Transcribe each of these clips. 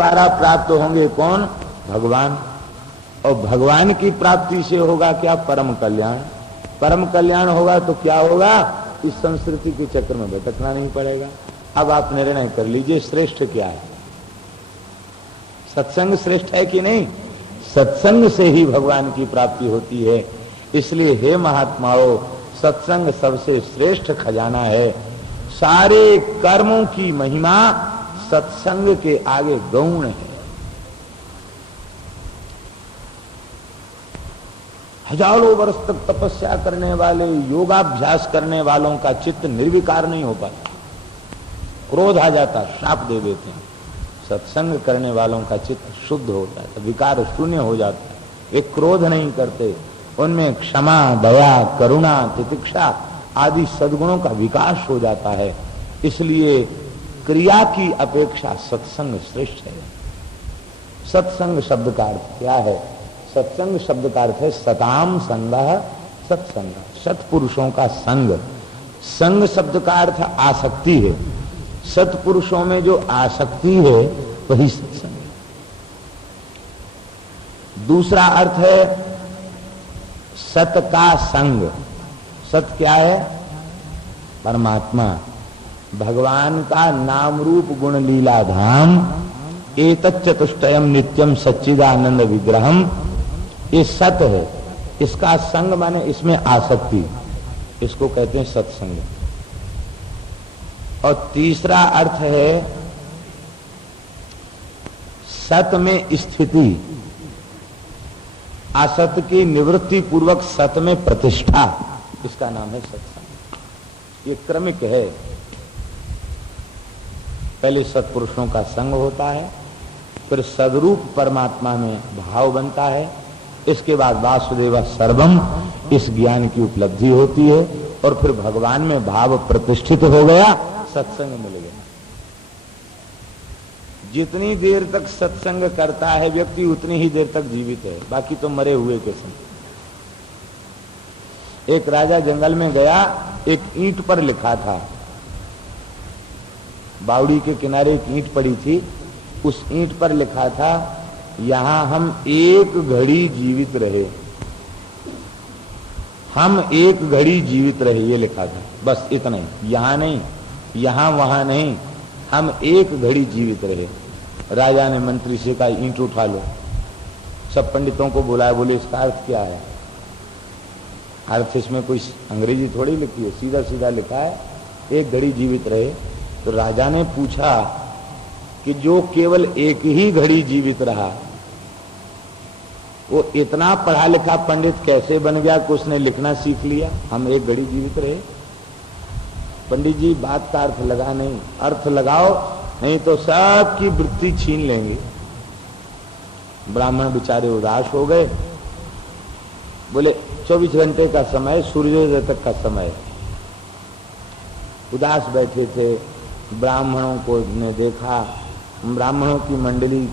द्वारा प्राप्त होंगे कौन? भगवान। और भगवान की प्राप्ति से होगा क्या? परम कल्याण। परम कल्याण होगा तो क्या होगा? इस संस्कृति के चक्र में भटकना नहीं पड़ेगा। अब आप निर्णय कर लीजिए श्रेष्ठ क्या है? सत्संग श्रेष्ठ है कि नहीं? सत्संग से ही भगवान की प्राप्ति होती है। इसलिए हे महात्माओं, सत्संग सबसे श्रेष्ठ खजाना है। सारे कर्मों की महिमा सत्संग के आगे गौण है। हजारों वर्ष तक तपस्या करने वाले, योगाभ्यास करने वालों का चित्त निर्विकार नहीं हो पाता, क्रोध आ जाता, श्राप दे देते हैं। सत्संग करने वालों का चित्त शुद्ध हो जाता, विकार शून्य हो जाता है। वे क्रोध नहीं करते, उनमें क्षमा, दया, करुणा, तितिक्षा आदि सद्गुणों का विकास हो जाता है। इसलिए क्रिया की अपेक्षा सत्संग श्रेष्ठ है। सत्संग शब्द का अर्थ क्या है? सत्संग शब्द का अर्थ है सताम संगः सत्संग, सत्पुरुषों का संग। संग शब्द का अर्थ आसक्ति है। सत्पुरुषों में जो आसक्ति है वही सत्संग है। दूसरा अर्थ है सत का संग। सत क्या है? परमात्मा, भगवान का नाम रूप गुण लीला धाम। एतत् चतुष्टयम नित्यम सच्चिदानंद विग्रहम, ये सत है। इसका संग माने इसमें आसक्ति, इसको कहते हैं सत्संग। और तीसरा अर्थ है सत में स्थिति, असत की निवृत्ति पूर्वक सत में प्रतिष्ठा, इसका नाम है सत्संग। ये क्रमिक है। पहले सत्पुरुषों का संग होता है, फिर सदरूप परमात्मा में भाव बनता है, इसके बाद वासुदेव सर्वम इस ज्ञान की उपलब्धि होती है, और फिर भगवान में भाव प्रतिष्ठित हो गया, सत्संग मिल गया। जितनी देर तक सत्संग करता है व्यक्ति उतनी ही देर तक जीवित है, बाकी तो मरे हुए के संग। एक राजा जंगल में गया, एक ईंट पर लिखा था, बावड़ी के किनारे एक ईंट पड़ी थी, उस ईंट पर लिखा था यहां हम एक घड़ी जीवित रहे, हम एक घड़ी जीवित रहे, ये लिखा था। बस इतना ही, यहां नहीं, यहां वहां नहीं, हम एक घड़ी जीवित रहे। राजा ने मंत्री से कहा ईंट उठा लो। सब पंडितों को बुलाया, बोले इसका अर्थ क्या है? अर्थ इसमें कोई अंग्रेजी थोड़ी लिखी है, सीधा सीधा लिखा है एक घड़ी जीवित रहे। तो राजा ने पूछा कि जो केवल एक ही घड़ी जीवित रहा, वो इतना पढ़ा लिखा पंडित कैसे बन गया कि उसने लिखना सीख लिया हम एक घड़ी जीवित रहे? पंडित जी बात का अर्थ लगा नहीं, अर्थ लगाओ नहीं तो सबकी वृत्ति छीन लेंगे। ब्राह्मण बेचारे उदास हो गए, बोले 24 घंटे का समय, सूर्योदय तक का समय। उदास बैठे थे। ब्राह्मणों को ने देखा, ब्राह्मणों की मंडली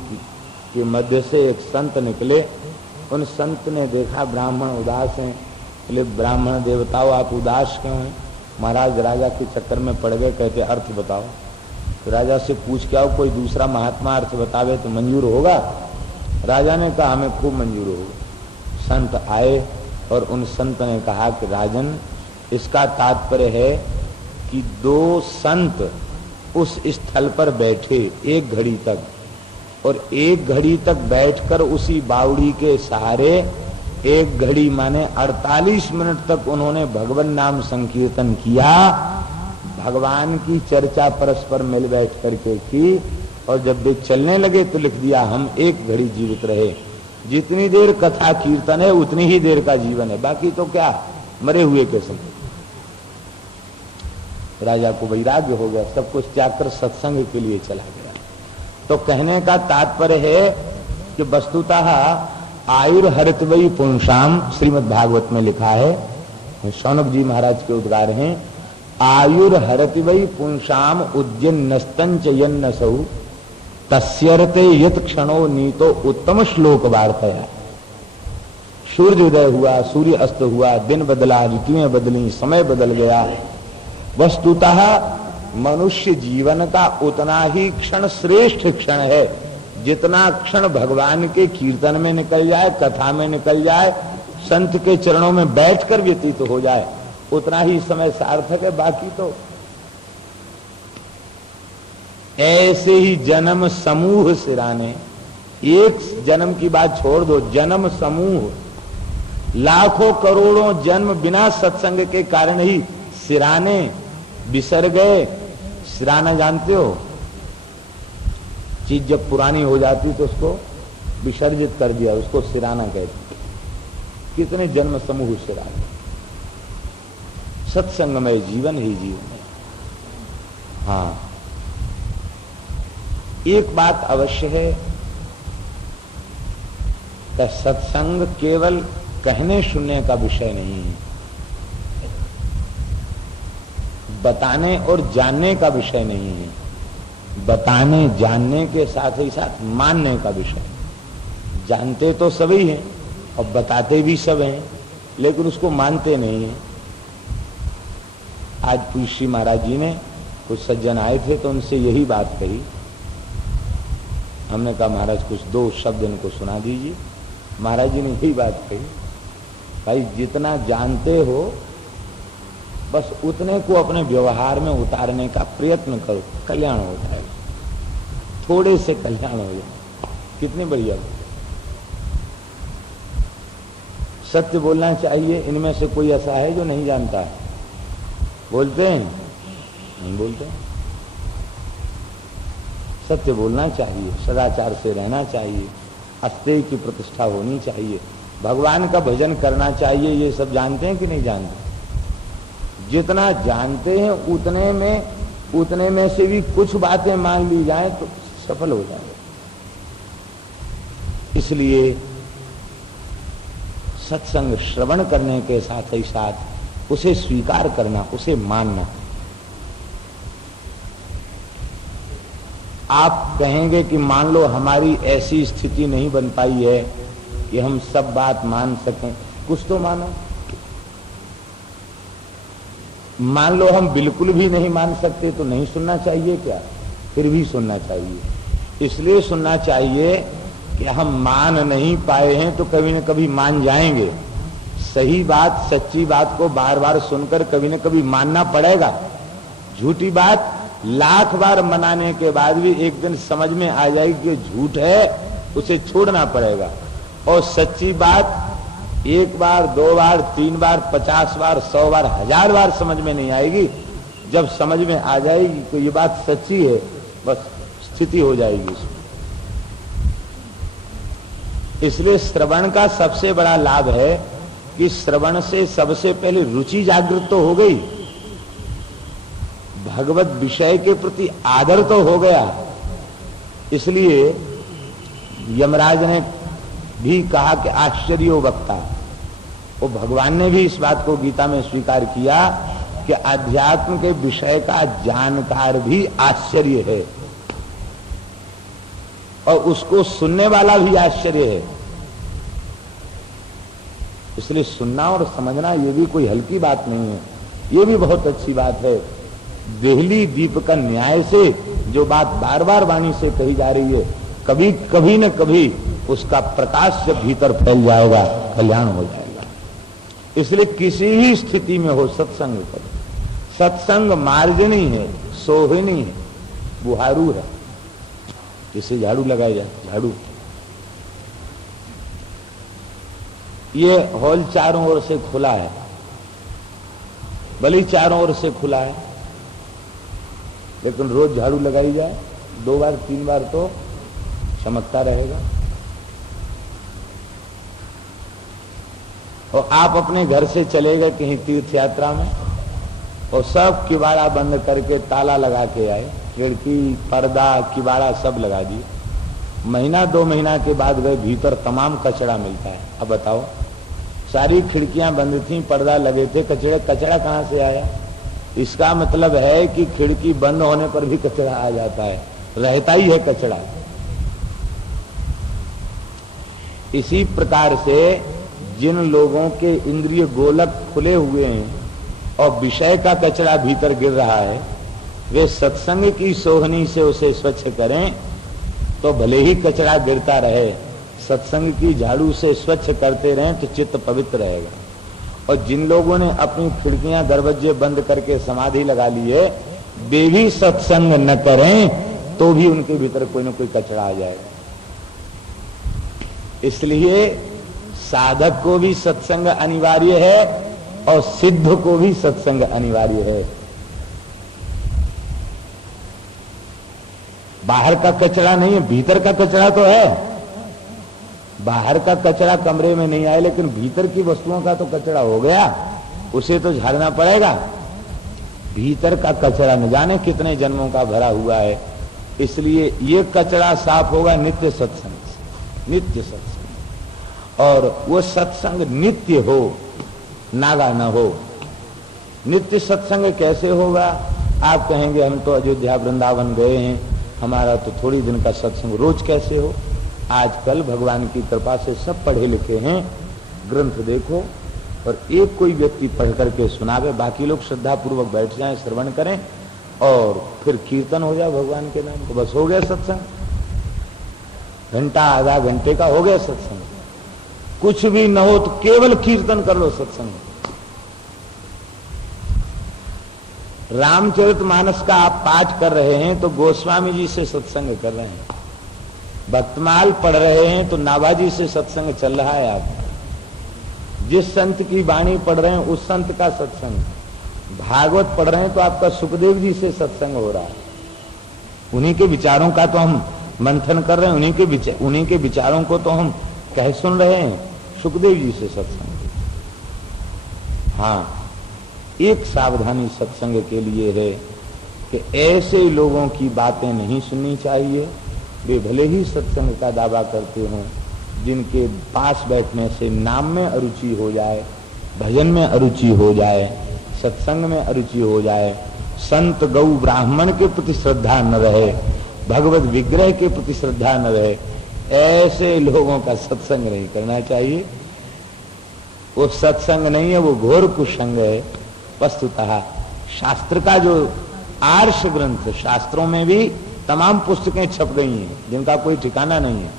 के मध्य से एक संत निकले। उन संत ने देखा ब्राह्मण उदास हैं, बोले ब्राह्मण देवताओं आप उदास क्यों हैं? महाराज राजा के चक्कर में पड़ गए, कहते अर्थ बताओ। तो राजा से पूछ के आओ, कोई दूसरा महात्मा अर्थ बतावे तो मंजूर होगा? राजा ने कहा हमें खूब मंजूर होगा। संत आए और उन संत ने कहा कि राजन, इसका तात्पर्य है कि दो संत उस स्थल पर बैठे एक घड़ी तक, और एक घड़ी तक बैठकर उसी बावड़ी के सहारे एक घड़ी माने 48 मिनट तक उन्होंने भगवान नाम संकीर्तन किया। भगवान की चर्चा परस्पर मिल बैठ करके की, और जब वे चलने लगे तो लिख दिया हम एक घड़ी जीवित रहे। जितनी देर कथा कीर्तन है उतनी ही देर का जीवन है, बाकी तो क्या मरे हुए के समय। राजा को वैराग्य हो गया, सब कुछ त्याग कर सत्संग के लिए चला गया। तो कहने का तात्पर्य है कि वस्तुतः आयुर्हरित वै पुंसाम, श्रीमद् भागवत में लिखा है, शौनक जी महाराज के उद्गार हैं, आयुर्हरित वै पुंसाम उद्यन्नस्तंच यन्नसौ तस्यर्ते यत क्षणो नीतो उत्तम श्लोक वार्तया। सूर्य उदय हुआ, सूर्य अस्त हुआ, दिन बदला, ऋतुएं बदली, समय बदल गया। वस्तुतः मनुष्य जीवन का उतना ही क्षण श्रेष्ठ क्षण है जितना क्षण भगवान के कीर्तन में निकल जाए, कथा में निकल जाए, संत के चरणों में बैठकर व्यतीत हो जाए, उतना ही समय सार्थक है। बाकी तो ऐसे ही जन्म समूह सिराने, एक जन्म की बात छोड़ दो, जन्म समूह, लाखों करोड़ों जन्म बिना सत्संग के कारण ही सिराने बिसर गए। सिराना जानते हो? चीज जब पुरानी हो जाती तो उसको विसर्जित कर दिया, उसको सिराना कहते। कितने जन्म समूह सिराने। सत्संगमय जीवन ही जीवन है। हाँ, एक बात अवश्य है कि सत्संग केवल कहने सुनने का विषय नहीं है, बताने और जानने का विषय नहीं है। बताने जानने के साथ ही साथ मानने का विषय। जानते तो सभी हैं और बताते भी सब हैं, लेकिन उसको मानते नहीं हैं। आज पूज्य महाराज जी ने, कुछ सज्जन आए थे तो उनसे यही बात कही। हमने कहा महाराज कुछ दो शब्द इनको सुना दीजिए। महाराज जी ने यही बात कही, भाई जितना जानते हो बस उतने को अपने व्यवहार में उतारने का प्रयत्न करो, कल्याण हो जाएगा। थोड़े से कल्याण हो जाए, कितनी बढ़िया हो। सत्य बोलना चाहिए। इनमें से कोई ऐसा है जो नहीं जानता है? बोलते हैं? नहीं बोलते। सत्य बोलना चाहिए, सदाचार से रहना चाहिए, अस्तेय की प्रतिष्ठा होनी चाहिए, भगवान का भजन करना चाहिए। ये सब जानते हैं कि नहीं जानते? जितना जानते हैं उतने में से भी कुछ बातें मान ली जाए तो सफल हो जाए। इसलिए सत्संग श्रवण करने के साथ ही साथ उसे स्वीकार करना, उसे मानना। आप कहेंगे कि मान लो हमारी ऐसी स्थिति नहीं बन पाई है कि हम सब बात मान सकें, कुछ तो मानो। मान लो हम बिल्कुल भी नहीं मान सकते तो नहीं सुनना चाहिए क्या? फिर भी सुनना चाहिए। इसलिए सुनना चाहिए कि हम मान नहीं पाए हैं तो कभी न कभी मान जाएंगे। सही बात, सच्ची बात को बार बार सुनकर कभी न कभी मानना पड़ेगा। झूठी बात लाख बार मनाने के बाद भी एक दिन समझ में आ जाएगी कि झूठ है, उसे छोड़ना पड़ेगा। और सच्ची बात एक बार, दो बार, तीन बार, 50 बार, 100 बार, 1000 बार समझ में नहीं आएगी। जब समझ में आ जाएगी तो ये बात सच्ची है, बस स्थिति हो जाएगी उसमें। इसलिए श्रवण का सबसे बड़ा लाभ है कि श्रवण से सबसे पहले रुचि जागृत तो हो गई, भगवत विषय के प्रति आदर तो हो गया। इसलिए यमराज ने भी कहा कि आश्चर्यो वक्ता, वो भगवान ने भी इस बात को गीता में स्वीकार किया कि अध्यात्म के विषय का जानकार भी आश्चर्य है और उसको सुनने वाला भी आश्चर्य है। इसलिए सुनना और समझना ये भी कोई हल्की बात नहीं है, ये भी बहुत अच्छी बात है। देहली दीप का न्याय से जो बात बार बार वाणी से कही जा रही है, कभी कभी न कभी उसका प्रकाश जब भीतर फैल जाएगा, कल्याण हो जाएगा। इसलिए किसी भी स्थिति में हो सत्संग करो। सत्संग मार्जनी है, सोहिनी है, बुहारू है। इसे झाड़ू लगाया जाए, झाड़ू। ये हॉल चारों ओर से खुला है, भले चारों ओर से खुला है, लेकिन रोज झाड़ू लगाई जाए 2 बार 3 बार तो चमकता रहेगा। और आप अपने घर से चले गए कहीं तीर्थ यात्रा में और सब किवाड़ा बंद करके ताला लगा के आए, खिड़की, पर्दा, किवाड़ा सब लगा दिए। महीना 2 महीना के बाद गए, भीतर तमाम कचरा मिलता है। अब बताओ, सारी खिड़कियां बंद थी, पर्दा लगे थे, कचरा कहां से आया? इसका मतलब है कि खिड़की बंद होने पर भी कचरा आ जाता है, रहता ही है कचरा। इसी प्रकार से जिन लोगों के इंद्रिय गोलक खुले हुए हैं और विषय का कचरा भीतर गिर रहा है, वे सत्संग की सोहनी से उसे स्वच्छ करें तो भले ही कचरा गिरता रहे, सत्संग की झाड़ू से स्वच्छ करते रहें तो चित्त पवित्र रहेगा। और जिन लोगों ने अपनी खिड़कियां दरवाजे बंद करके समाधि लगा ली है, वे भी सत्संग न करें तो भी उनके भीतर कोई ना कोई कचरा आ जाएगा। इसलिए साधक को भी सत्संग अनिवार्य है और सिद्ध को भी सत्संग अनिवार्य है। बाहर का कचरा नहीं है, भीतर का कचरा तो है। बाहर का कचरा कमरे में नहीं आए, लेकिन भीतर की वस्तुओं का तो कचरा हो गया, उसे तो झाड़ना पड़ेगा। भीतर का कचरा न जाने कितने जन्मों का भरा हुआ है। इसलिए ये कचरा साफ होगा नित्य सत्संग से, नित्य सत्संग। और वो सत्संग नित्य हो, नागा न हो। नित्य सत्संग कैसे होगा? आप कहेंगे हम तो अयोध्या वृंदावन गए हैं, हमारा तो थोड़ी दिन का सत्संग, रोज कैसे हो? आजकल भगवान की कृपा से सब पढ़े लिखे हैं, ग्रंथ देखो और एक कोई व्यक्ति पढ़ करके सुनावे, बाकी लोग श्रद्धा पूर्वक बैठ जाएं, श्रवण करें और फिर कीर्तन हो जाए भगवान के नाम, तो बस हो गया सत्संग। घंटा आधा घंटे का हो गया सत्संग। कुछ भी न हो तो केवल कीर्तन कर लो सत्संग। रामचरितमानस का आप पाठ कर रहे हैं तो गोस्वामी जी से सत्संग कर रहे हैं। भक्तमाल पढ़ रहे हैं तो नाभाजी से सत्संग चल रहा है। आप जिस संत की वाणी पढ़ रहे हैं उस संत का सत्संग। भागवत पढ़ रहे हैं तो आपका सुखदेव जी से सत्संग हो रहा है। उन्हीं के विचारों का तो हम मंथन कर रहे हैं, उन्हीं के विचारों को तो हम कह सुन रहे हैं। सुखदेव जी से सत्संग। हाँ, एक सावधानी सत्संग के लिए है कि ऐसे लोगों की बातें नहीं सुननी चाहिए। वे भले ही सत्संग का दावा करते हों, जिनके पास बैठने से नाम में अरुचि हो जाए, भजन में अरुचि हो जाए, सत्संग में अरुचि हो जाए, संत गौ ब्राह्मण के प्रति श्रद्धा न रहे, भगवत विग्रह के प्रति श्रद्धा न रहे, ऐसे लोगों का सत्संग नहीं करना चाहिए। वो सत्संग नहीं है, वो घोर कुसंग है। वस्तुतः शास्त्र का जो आर्ष ग्रंथ, शास्त्रों में भी तमाम पुस्तकें छप गई हैं जिनका कोई ठिकाना नहीं है।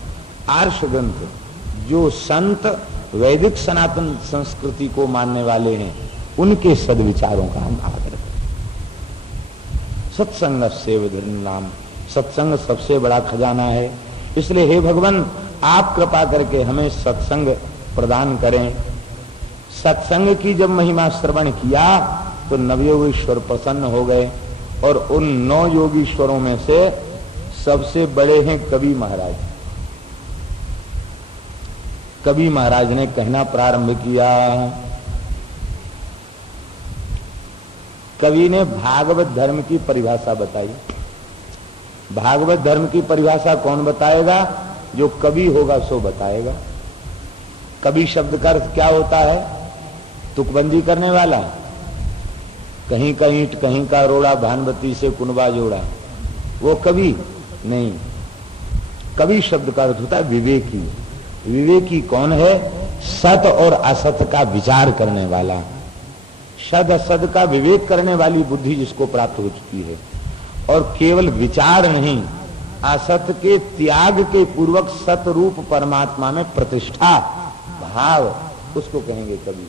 आर्ष ग्रंथ जो संत वैदिक सनातन संस्कृति को मानने वाले हैं, उनके सद्विचारों का हम आदर करें। सत्संग सेव नाम, सत्संग सबसे बड़ा खजाना है। इसलिए हे भगवान, आप कृपा करके हमें सत्संग प्रदान करें। सत्संग की जब महिमा श्रवण किया तो नवयोगीश्वर प्रसन्न हो गए और उन 9 योगीश्वरों में से सबसे बड़े हैं कवि महाराज। कवि महाराज ने कहना प्रारंभ किया। कवि ने भागवत धर्म की परिभाषा बताई। भागवत धर्म की परिभाषा कौन बताएगा? जो कवि होगा सो बताएगा। कवि शब्द का अर्थ क्या होता है? तुकबंदी करने वाला। कहीं का ईंट कहीं का रोड़ा, भानवती से कुनबा जोड़ा, वो कवि नहीं। कवि शब्द का अर्थ होता है विवेकी। विवेकी कौन है? सत और असत का विचार करने वाला, सद असद का विवेक करने वाली बुद्धि जिसको प्राप्त हो चुकी है। और केवल विचार नहीं, असत के त्याग के पूर्वक सत रूप परमात्मा में प्रतिष्ठा भाव, उसको कहेंगे कवि।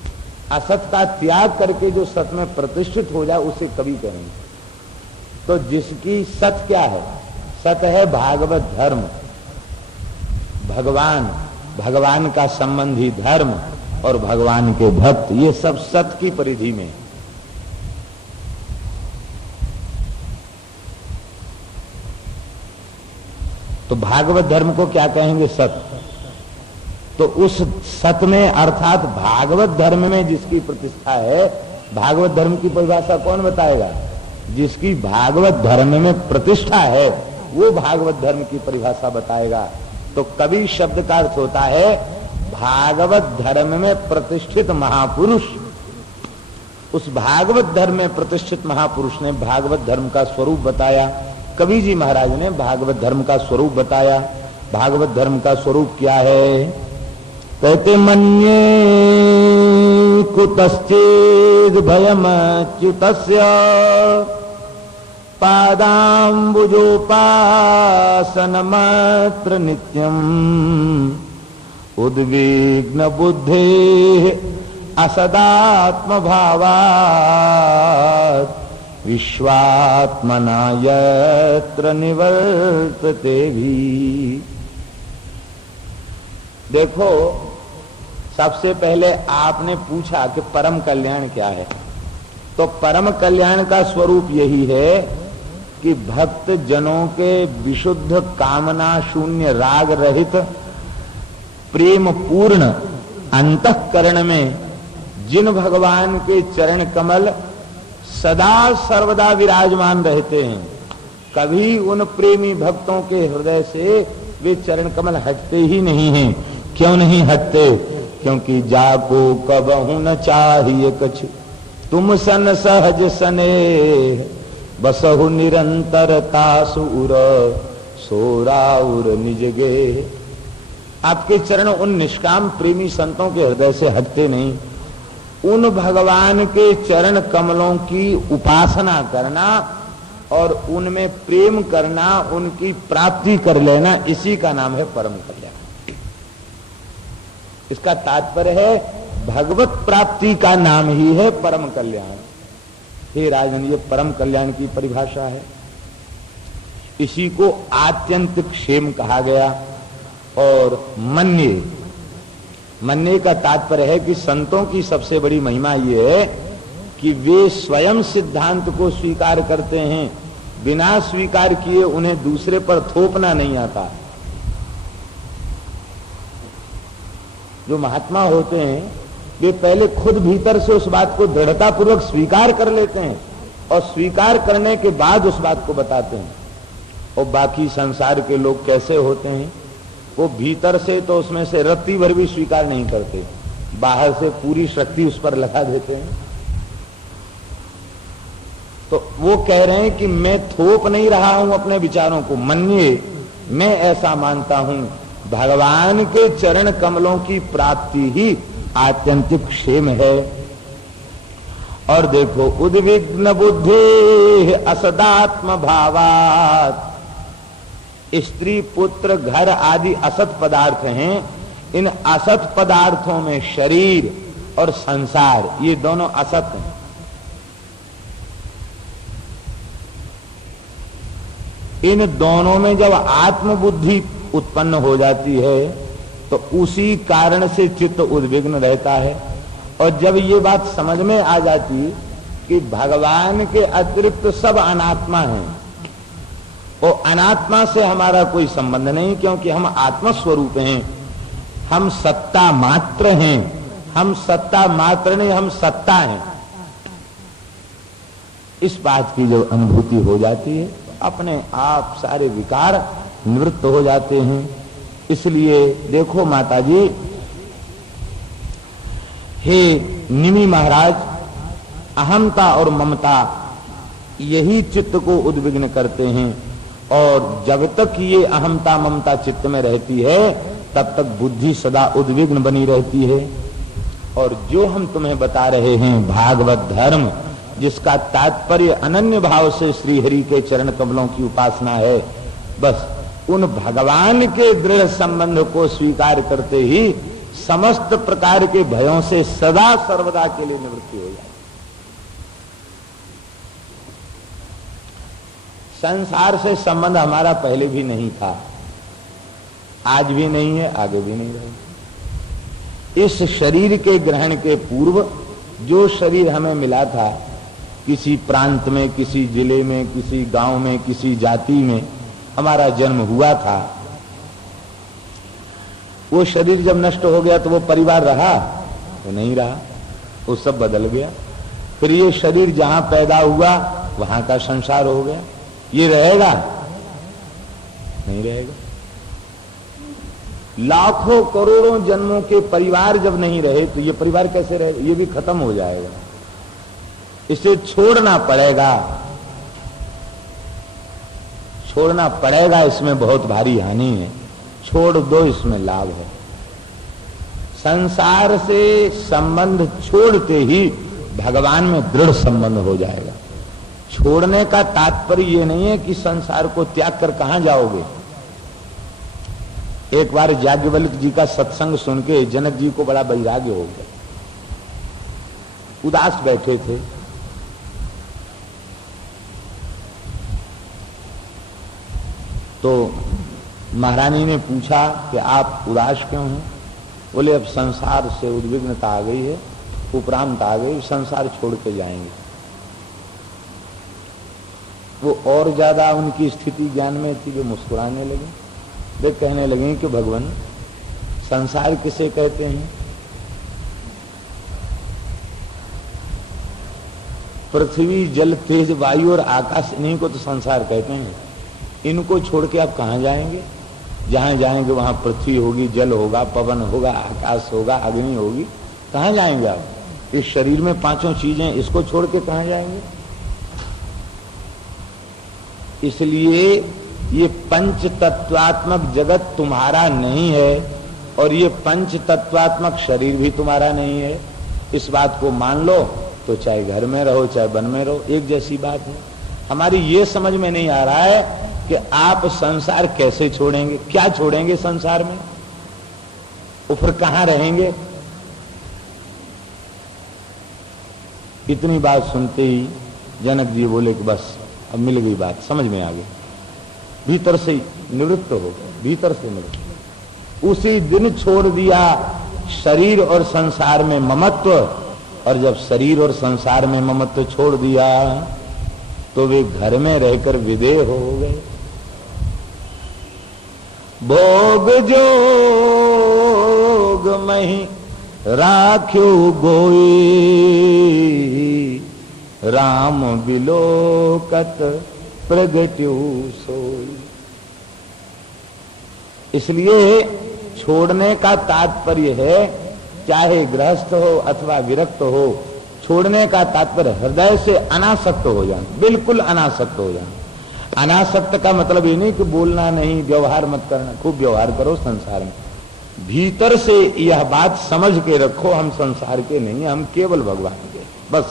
असत का त्याग करके जो सत में प्रतिष्ठित हो जाए उसे कवि कहेंगे। तो जिसकी सत क्या है? सत है भागवत धर्म, भगवान, भगवान का संबंधी धर्म और भगवान के भक्त, ये सब सत की परिधि में। तो भागवत धर्म को क्या कहेंगे? सत। तो उस सत में अर्थात भागवत धर्म में जिसकी प्रतिष्ठा है, भागवत धर्म की परिभाषा कौन बताएगा? जिसकी भागवत धर्म में प्रतिष्ठा है वो भागवत धर्म की परिभाषा बताएगा। तो कवि शब्द का अर्थ होता है भागवत धर्म में प्रतिष्ठित महापुरुष। उस भागवत धर्म में प्रतिष्ठित महापुरुष ने भागवत धर्म का स्वरूप बताया। कवि जी महाराज ने भागवत धर्म का स्वरूप बताया। भागवत धर्म का स्वरूप क्या है? कहते मन्ये कुतश्चेद भयमच्युतस्य पादाम्बुजोपासनमात्र नित्यम् उद्विग्न बुद्धे असदात्म भावात् विश्वात्मना यत्र निवर्तते भी। देखो, सबसे पहले आपने पूछा कि परम कल्याण क्या है, तो परम कल्याण का स्वरूप यही है कि भक्त जनों के विशुद्ध कामना शून्य राग रहित प्रेम पूर्ण अंतःकरण में जिन भगवान के चरण कमल सदा सर्वदा विराजमान रहते हैं, कभी उन प्रेमी भक्तों के हृदय से वे चरण कमल हटते ही नहीं हैं। क्यों नहीं हटते? क्योंकि जाको कबहु न चाहिए कछ, तुम सन सहज सने बसहु निरंतर तासुर सोराउर निजगे। आपके चरण उन निष्काम प्रेमी संतों के हृदय से हटते नहीं। उन भगवान के चरण कमलों की उपासना करना और उनमें प्रेम करना, उनकी प्राप्ति कर लेना, इसी का नाम है परम कल्याण। इसका तात्पर्य है भगवत प्राप्ति का नाम ही है परम कल्याण। हे राजन, ये परम कल्याण की परिभाषा है। इसी को आत्यंतिक क्षेम कहा गया। और मन्ये का तात्पर्य है कि संतों की सबसे बड़ी महिमा ये है कि वे स्वयं सिद्धांत को स्वीकार करते हैं, बिना स्वीकार किए उन्हें दूसरे पर थोपना नहीं आता। जो महात्मा होते हैं वे पहले खुद भीतर से उस बात को दृढ़ता पूर्वक स्वीकार कर लेते हैं और स्वीकार करने के बाद उस बात को बताते हैं। और बाकी संसार के लोग कैसे होते हैं, वो भीतर से तो उसमें से रत्ती भर भी स्वीकार नहीं करते, बाहर से पूरी शक्ति उस पर लगा देते हैं। तो वो कह रहे हैं कि मैं थोप नहीं रहा हूं अपने विचारों को, मन्ये, मैं ऐसा मानता हूं भगवान के चरण कमलों की प्राप्ति ही आत्यंतिक क्षेम है। और देखो, उद्विग्न बुद्धि असदात्म भावात्, स्त्री पुत्र घर आदि असत पदार्थ हैं। इन असत पदार्थों में शरीर और संसार, ये दोनों असत हैं। इन दोनों में जब आत्मबुद्धि उत्पन्न हो जाती है तो उसी कारण से चित्त उद्विग्न रहता है। और जब ये बात समझ में आ जाती कि भगवान के अतिरिक्त सब अनात्मा हैं, और अनात्मा से हमारा कोई संबंध नहीं, क्योंकि हम आत्मस्वरूप हैं, हम सत्ता मात्र हैं। हम सत्ता मात्र नहीं, हम सत्ता हैं। इस बात की जब अनुभूति हो जाती है, अपने आप सारे विकार निवृत्त हो जाते हैं। इसलिए देखो माता जी, हे निमि महाराज, अहमता और ममता यही चित्त को उद्विग्न करते हैं। और जब तक ये अहमता ममता चित्त में रहती है, तब तक बुद्धि सदा उद्विग्न बनी रहती है। और जो हम तुम्हें बता रहे हैं भागवत धर्म, जिसका तात्पर्य अनन्य भाव से श्री हरि के चरण कमलों की उपासना है, बस उन भगवान के दृढ़ संबंध को स्वीकार करते ही समस्त प्रकार के भयों से सदा सर्वदा के लिए निवृत्ति हो जाए। संसार से संबंध हमारा पहले भी नहीं था, आज भी नहीं है, आगे भी नहीं रहेगा। इस शरीर के ग्रहण के पूर्व जो शरीर हमें मिला था, किसी प्रांत में, किसी जिले में, किसी गांव में, किसी जाति में हमारा जन्म हुआ था, वो शरीर जब नष्ट हो गया तो वो परिवार रहा? तो नहीं रहा, वो सब बदल गया। फिर ये शरीर जहां पैदा हुआ वहां का संसार हो गया। ये रहेगा? नहीं रहेगा। लाखों करोड़ों जन्मों के परिवार जब नहीं रहे तो ये परिवार कैसे रहेगा? ये भी खत्म हो जाएगा। इसे छोड़ना पड़ेगा, छोड़ना पड़ेगा। इसमें बहुत भारी हानि है, छोड़ दो, इसमें लाभ है। संसार से संबंध छोड़ते ही भगवान में दृढ़ संबंध हो जाएगा। छोड़ने का तात्पर्य ये नहीं है कि संसार को त्याग कर कहां जाओगे। एक बार याज्ञवल्क्य जी का सत्संग सुन के जनक जी को बड़ा वैराग्य हो गया, उदास बैठे थे। तो महारानी ने पूछा कि आप उदास क्यों हैं? बोले अब संसार से उद्विग्नता आ गई है, उपरांत आ गई, संसार छोड़ के जाएंगे। वो और ज्यादा उनकी स्थिति ज्ञान में थी, वे मुस्कुराने लगे। वे कहने लगे कि भगवान संसार किसे कहते हैं? पृथ्वी जल तेज वायु और आकाश, इन्हीं को तो संसार कहते हैं। इनको छोड़ के आप कहां जाएंगे? जहां जाएंगे वहां पृथ्वी होगी, जल होगा, पवन होगा, आकाश होगा, अग्नि होगी, कहां जाएंगे आप? इस शरीर में पांचों चीजें, इसको छोड़ के कहां जाएंगे? इसलिए ये पंच तत्वात्मक जगत तुम्हारा नहीं है और ये पंच तत्वात्मक शरीर भी तुम्हारा नहीं है। इस बात को मान लो तो चाहे घर में रहो चाहे वन में रहो, एक जैसी बात है। हमारी ये समझ में नहीं आ रहा है कि आप संसार कैसे छोड़ेंगे, क्या छोड़ेंगे संसार में, और फिर कहां रहेंगे। इतनी बात सुनते ही जनक जी बोले कि बस अब मिल गई बात, समझ में आ गई। भीतर से निवृत्त हो गए, भीतर से निवृत्त। उसी दिन छोड़ दिया शरीर और संसार में ममत्व, और जब शरीर और संसार में ममत्व छोड़ दिया तो वे घर में रहकर विदेह हो गए। भोग जोग मही राख्यो गोई, राम बिलोकत प्रगट्यु सोई। इसलिए छोड़ने का तात्पर्य है, चाहे गृहस्थ हो अथवा विरक्त हो, छोड़ने का तात्पर्य हृदय से अनासक्त हो जाना, बिल्कुल अनासक्त हो जाना। अनासक्त का मतलब ये नहीं कि बोलना नहीं, व्यवहार मत करना, खूब व्यवहार करो संसार में। भीतर से यह बात समझ के रखो, हम संसार के नहीं, हम केवल भगवान के। बस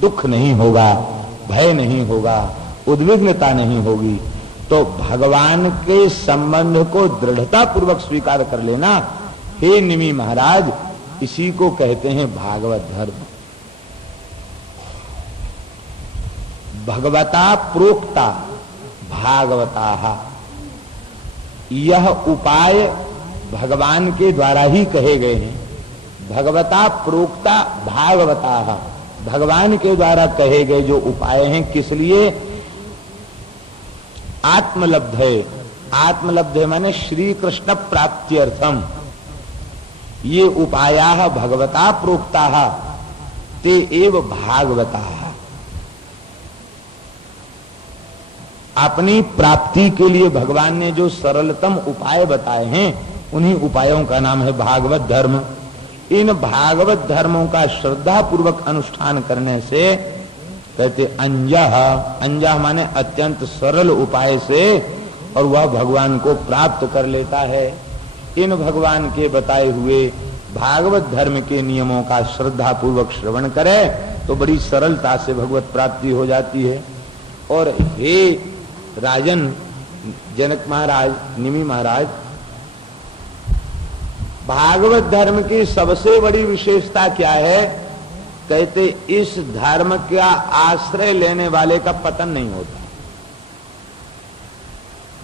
दुख नहीं होगा, भय नहीं होगा, उद्विग्नता नहीं होगी। तो भगवान के संबंध को दृढ़ता पूर्वक स्वीकार कर लेना। हे निमि महाराज, इसी को कहते हैं भागवत धर्म। भगवता प्रोक्ता भागवता, यह उपाय भगवान के द्वारा ही कहे गए हैं। भगवता प्रोक्ता भागवता, भगवान के द्वारा कहे गए जो उपाय हैं, किस लिए? आत्मलब्ध है। आत्मलब्ध है माने श्री कृष्ण प्राप्त्यर्थम। ये उपाया भगवता प्रोक्ता ते एव भागवता। अपनी प्राप्ति के लिए भगवान ने जो सरलतम उपाय बताए हैं, उन्हीं उपायों का नाम है भागवत धर्म। इन भागवत धर्मों का श्रद्धा पूर्वक अनुष्ठान करने से कहते अंजह, अंजह माने अत्यंत सरल उपाय से, और वह भगवान को प्राप्त कर लेता है। इन भगवान के बताए हुए भागवत धर्म के नियमों का श्रद्धा पूर्वक श्रवण करे तो बड़ी सरलता से भगवत प्राप्ति हो जाती है। और हे राजन जनक महाराज, निमि महाराज, भागवत धर्म की सबसे बड़ी विशेषता क्या है? कहते इस धर्म का आश्रय लेने वाले का पतन नहीं होता,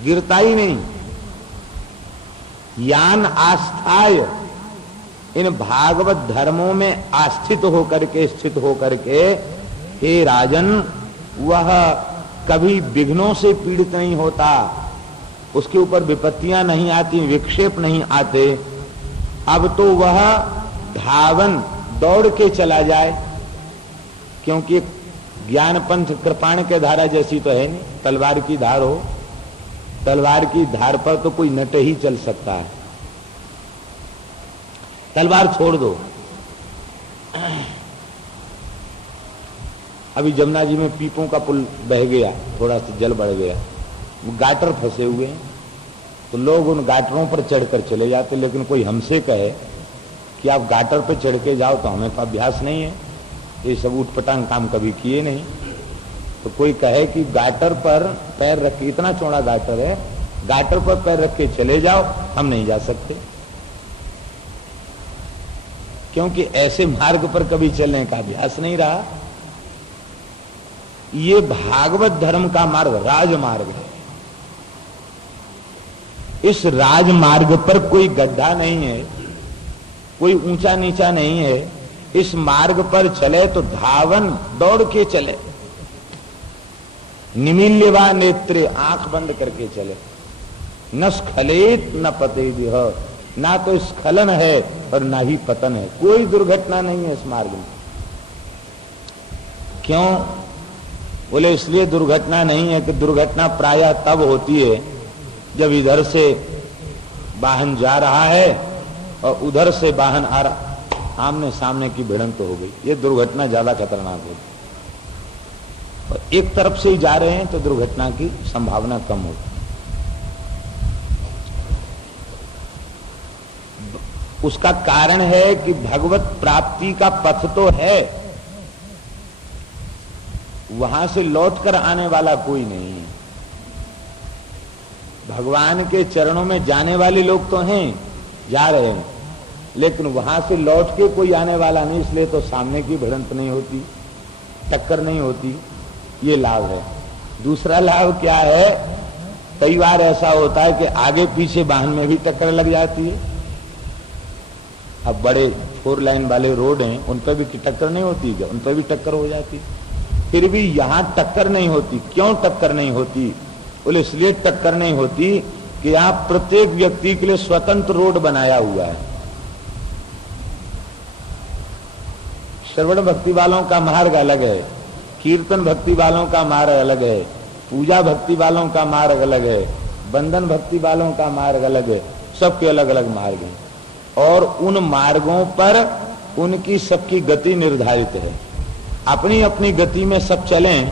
गिरता ही नहीं। यान आस्थाय, इन भागवत धर्मों में आस्थित होकर के, स्थित होकर के, हे राजन, वह कभी विघ्नों से पीड़ित नहीं होता, उसके ऊपर विपत्तियां नहीं आती, विक्षेप नहीं आते। अब तो वह धावन दौड़ के चला जाए, क्योंकि ज्ञान पंथ कृपाण के धारा जैसी तो है नहीं, तलवार की धार हो, तलवार की धार पर तो कोई नट ही चल सकता है। तलवार छोड़ दो। अभी जमुना जी में पीपों का पुल बह गया, थोड़ा सा जल बढ़ गया, गाटर फंसे हुए हैं, तो लोग उन गाटरों पर चढ़कर चले जाते। लेकिन कोई हमसे कहे कि आप गाटर पर चढ़ के जाओ, तो हमें तो अभ्यास नहीं है, ये सब उठपटांग काम कभी किए नहीं, तो कोई कहे कि गाटर पर पैर रख के, इतना चौड़ा गाटर है, गाटर पर पैर रख के चले जाओ, हम नहीं जा सकते, क्योंकि ऐसे मार्ग पर कभी चलने का अभ्यास नहीं रहा। ये भागवत धर्म का मार्ग राजमार्ग है। इस राजमार्ग पर कोई गड्ढा नहीं है, कोई ऊंचा नीचा नहीं है। इस मार्ग पर चले तो धावन दौड़ के चले, निमील्यवा नेत्रे, आंख बंद करके चले। न स्खलेत न पतेदिह, ना तो स्खलन है और ना ही पतन है। कोई दुर्घटना नहीं है इस मार्ग में। क्यों? बोले इसलिए दुर्घटना नहीं है कि दुर्घटना प्रायः तब होती है जब इधर से वाहन जा रहा है और उधर से वाहन आ रहा, आमने सामने की भिड़ंत हो गई, ये दुर्घटना ज्यादा खतरनाक होती। और एक तरफ से ही जा रहे हैं तो दुर्घटना की संभावना कम होती। उसका कारण है कि भगवत प्राप्ति का पथ तो है, वहां से लौटकर आने वाला कोई नहीं है। भगवान के चरणों में जाने वाले लोग तो हैं, जा रहे हैं, लेकिन वहां से लौट के कोई आने वाला नहीं, इसलिए तो सामने की भिड़ंत नहीं होती, टक्कर नहीं होती। ये लाभ है। दूसरा लाभ क्या है? कई बार ऐसा होता है कि आगे पीछे वाहन में भी टक्कर लग जाती है। अब बड़े 4 लाइन वाले रोड हैं, उन पर भी टक्कर नहीं होती क्या? उन पर भी टक्कर हो जाती। फिर भी यहां टक्कर नहीं होती। क्यों टक्कर नहीं होती? बोले इसलिए टक्कर नहीं होती कि यहां प्रत्येक व्यक्ति के लिए स्वतंत्र रोड बनाया हुआ है। श्रवण भक्ति वालों का मार्ग अलग है, कीर्तन भक्ति वालों का मार्ग अलग है, पूजा भक्ति वालों का मार्ग अलग है, बंधन भक्ति वालों का मार्ग अलग है। सबके अलग अलग मार्ग हैं और उन मार्गों पर उनकी सबकी गति निर्धारित है। अपनी अपनी गति में सब चलें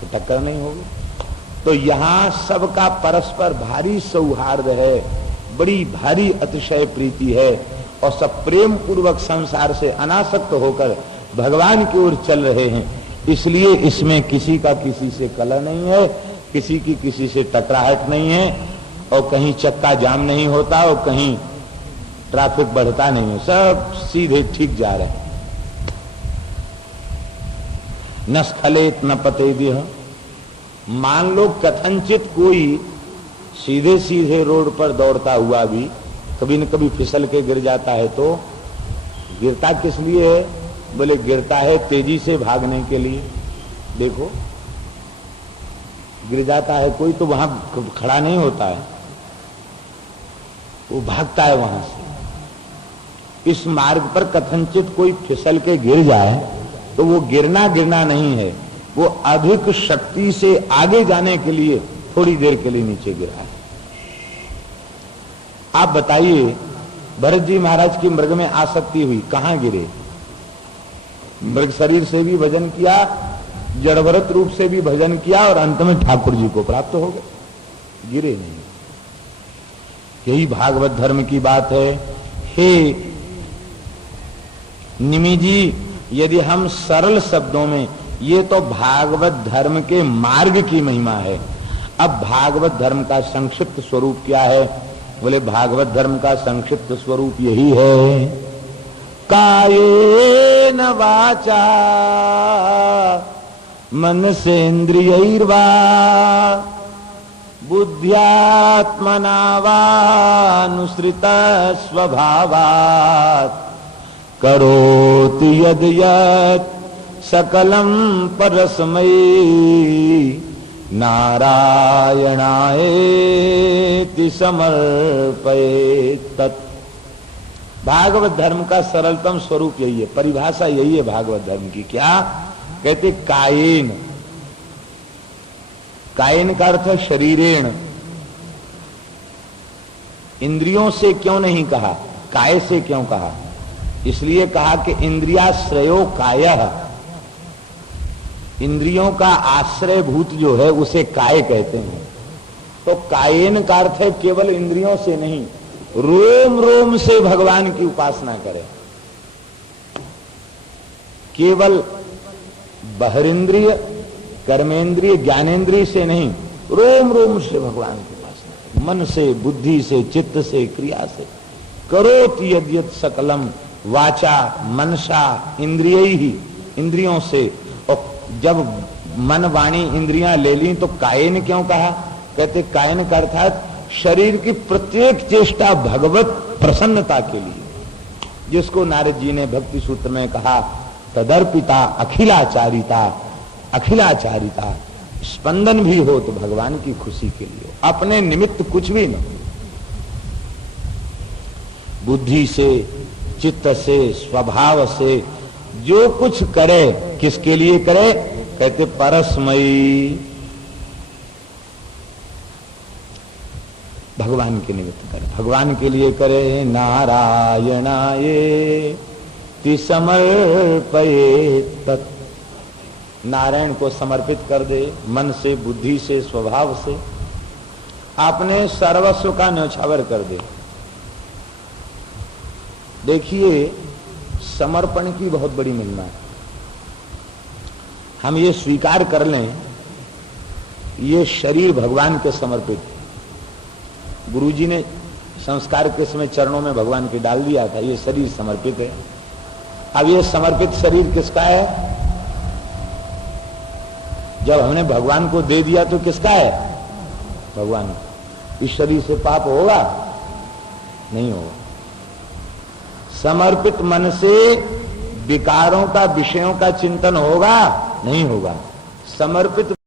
तो टक्कर नहीं होगी। तो यहां सबका परस्पर भारी सौहार्द है, बड़ी भारी अतिशय प्रीति है और सब प्रेम पूर्वक संसार से अनासक्त होकर भगवान की ओर चल रहे हैं। इसलिए इसमें किसी का किसी से कलह नहीं है, किसी की किसी से टकराहट नहीं है और कहीं चक्का जाम नहीं होता और कहीं ट्रैफिक बढ़ता नहीं है। सब सीधे ठीक जा रहे हैं। न स्खलेत न पतेदिह। मान लो कथनचित कोई सीधे सीधे रोड पर दौड़ता हुआ भी कभी न कभी फिसल के गिर जाता है, तो गिरता किस लिए है? बोले गिरता है तेजी से भागने के लिए। देखो गिर जाता है कोई तो वहां खड़ा नहीं होता है, वो भागता है वहां से। इस मार्ग पर कथनचित कोई फिसल के गिर जाए तो वो गिरना नहीं है, वो अधिक शक्ति से आगे जाने के लिए थोड़ी देर के लिए नीचे गिरा है। आप बताइए, भरत जी महाराज की मृग में आसक्ति हुई, कहां गिरे? मृग शरीर से भी भजन किया, जड़भरत रूप से भी भजन किया और अंत में ठाकुर जी को प्राप्त हो गए, गिरे नहीं। यही भागवत धर्म की बात है। हे निमि जी, यदि हम सरल शब्दों में, ये तो भागवत धर्म के मार्ग की महिमा है। अब भागवत धर्म का संक्षिप्त स्वरूप क्या है? बोले भागवत धर्म का संक्षिप्त स्वरूप यही है, कायेन वाचा मन से इंद्रियैर्वा बुद्ध्यात्मना वानुसृत स्वभावात् करोति यद यत् सकलम परस्मै नारायणायेति समर्पयेत् तत्। भागवत धर्म का सरलतम स्वरूप यही है, परिभाषा यही है भागवत धर्म की। क्या कहते? कायेन। कायेन का अर्थ है शरीरेण। इंद्रियों से क्यों नहीं कहा, काय से क्यों कहा? इसलिए कहा कि इंद्रियाश्रयो कायः, इंद्रियों का आश्रय भूत जो है उसे काय कहते हैं। तो कायेन का अर्थ है केवल इंद्रियों से नहीं, रोम रोम से भगवान की उपासना करें। केवल बहिरिंद्रिय कर्मेंद्रिय ज्ञानेंद्रिय से नहीं, रोम रोम से भगवान के पास, मन से, बुद्धि से, चित्त से, क्रिया से। करोति यद्यत सकलम वाचा मनसा इंद्रिय ही, इंद्रियों से। और जब मन वाणी इंद्रियां ले ली तो कायन क्यों कहा? कहते कायन का अर्थात शरीर की प्रत्येक चेष्टा भगवत प्रसन्नता के लिए, जिसको नारद जी ने भक्ति सूत्र में कहा तदर्पिता अखिलाचारिता, अखिलाचारिता स्पंदन भी हो तो भगवान की खुशी के लिए, अपने निमित्त कुछ भी न हो। बुद्धि से, चित्त से, स्वभाव से जो कुछ करे, किसके लिए करे? कहते परस्मयी, भगवान के निमित्त करे, भगवान के लिए करे। नारायणाय ति समर्पये तत्, नारायण को समर्पित कर दे, मन से, बुद्धि से, स्वभाव से, अपने सर्वस्व का न्यौछावर कर दे। देखिए समर्पण की बहुत बड़ी महिमा है। हम ये स्वीकार कर लें, ये शरीर भगवान के समर्पित। गुरुजी ने संस्कार के समय चरणों में भगवान के डाल दिया था, ये शरीर समर्पित है। अब ये समर्पित शरीर किसका है? जब हमने भगवान को दे दिया तो किसका है? भगवान। इस शरीर से पाप होगा? नहीं होगा। समर्पित मन से विकारों का, विषयों का चिंतन होगा? नहीं होगा। समर्पित